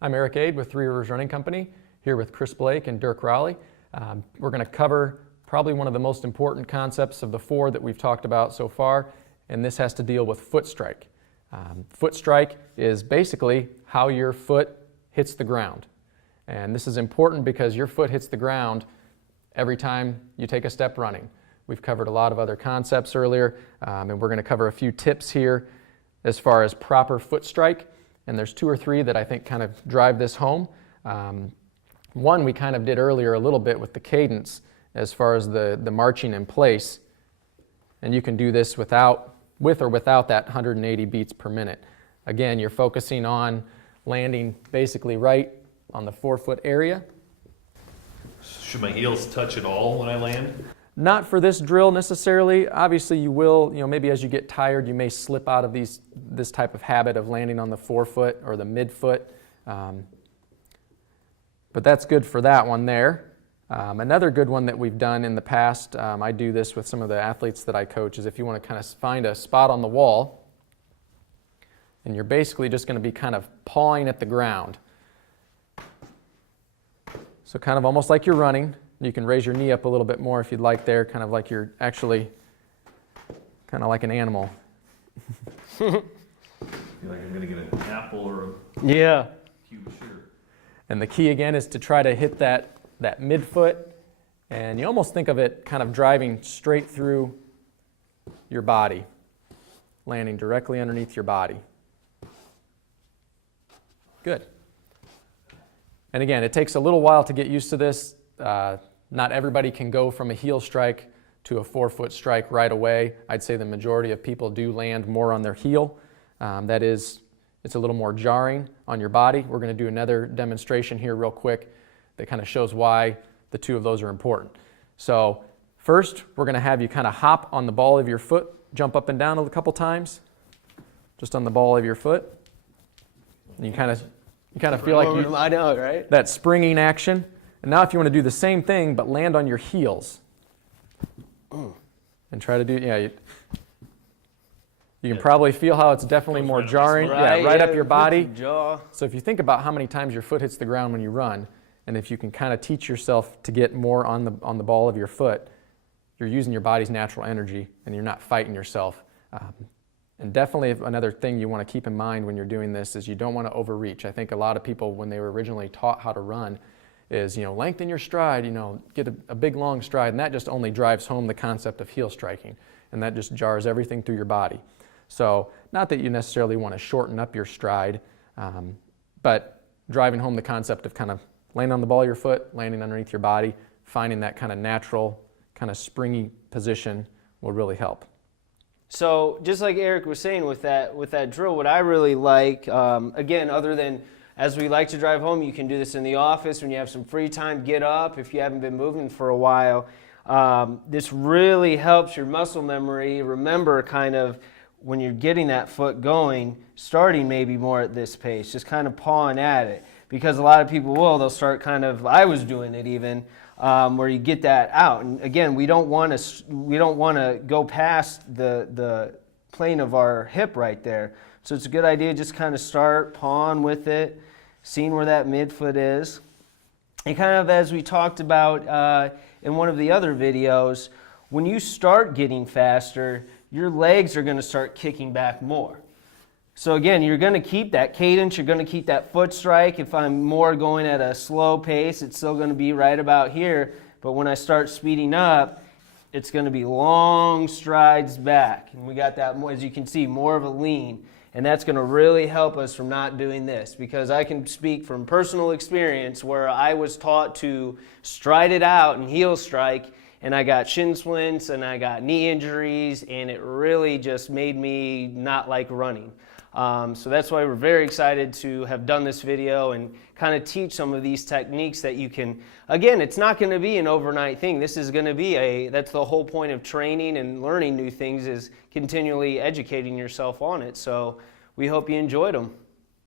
I'm Eric Ade with Three Rivers Running Company, here with Chris Blake and Dirk Rowley. We're going to cover probably one of the most important concepts of the four that we've talked about so far, and this has to deal with foot strike. Foot strike is basically how your foot hits the ground. And this is important because your foot hits the ground every time you take a step running. We've covered a lot of other concepts earlier, and we're going to cover a few tips here as far as proper foot strike. And there's two or three that I think kind of drive this home. One we kind of did earlier a little bit with the cadence as far as the marching in place. And you can do this with or without that 180 beats per minute. Again, you're focusing on landing basically right on the forefoot area. Should my heels touch at all when I land? Not for this drill necessarily. Obviously you will, maybe as you get tired you may slip out of this type of habit of landing on the forefoot or the midfoot. But that's good for that one there. Another good one that we've done in the past, I do this with some of the athletes that I coach, is if you want to kind of find a spot on the wall and you're basically just going to be kind of pawing at the ground. So kind of almost like you're running. You can raise your knee up a little bit more if you'd like there, kind of like you're actually kind of like an animal. Feel like I'm going to get an apple or a cube of sugar. And the key again is to try to hit that midfoot, and you almost think of it kind of driving straight through your body, landing directly underneath your body. Good. And again, it takes a little while to get used to this. Not everybody can go from a heel strike to a forefoot strike right away. I'd say the majority of people do land more on their heel. That is, it's a little more jarring on your body. We're going to do another demonstration here real quick that kind of shows why the two of those are important. So first, we're going to have you kind of hop on the ball of your foot, jump up and down a couple times, just on the ball of your foot. And you kind of feel like I know, right? That springing action. And now if you want to do the same thing, but land on your heels. And try to do, you can probably feel how it's definitely more jarring. Right up your body. Jaw. So if you think about how many times your foot hits the ground when you run, and if you can kind of teach yourself to get more on the ball of your foot, you're using your body's natural energy and you're not fighting yourself. And definitely another thing you want to keep in mind when you're doing this is you don't want to overreach. I think a lot of people, when they were originally taught how to run, is lengthen your stride, get a big long stride, and that just only drives home the concept of heel striking, and that just jars everything through your body. So not that you necessarily want to shorten up your stride, but driving home the concept of kind of landing on the ball of your foot, landing underneath your body, finding that kind of natural, kind of springy position will really help. So just like Eric was saying with that drill, what I really like, again, other than as we like to drive home, you can do this in the office when you have some free time, get up if you haven't been moving for a while. This really helps your muscle memory. Remember kind of when you're getting that foot going, starting maybe more at this pace, just kind of pawing at it. Because a lot of people they'll start kind of, I was doing it even, where you get that out. And again, we don't want to go past the plane of our hip right there. So it's a good idea just kind of start pawing with it, seeing where that midfoot is. And kind of as we talked about in one of the other videos, when you start getting faster, your legs are going to start kicking back more. So again, you're going to keep that cadence, you're going to keep that foot strike. If I'm more going at a slow pace, it's still going to be right about here. But when I start speeding up, it's going to be long strides back. And we got that, as you can see, more of a lean. And that's going to really help us from not doing this, because I can speak from personal experience where I was taught to stride it out and heel strike, and I got shin splints and I got knee injuries, and it really just made me not like running. So that's why we're very excited to have done this video and kind of teach some of these techniques that you can, again, it's not going to be an overnight thing. This is going to be that's the whole point of training and learning new things, is continually educating yourself on it. So we hope you enjoyed them.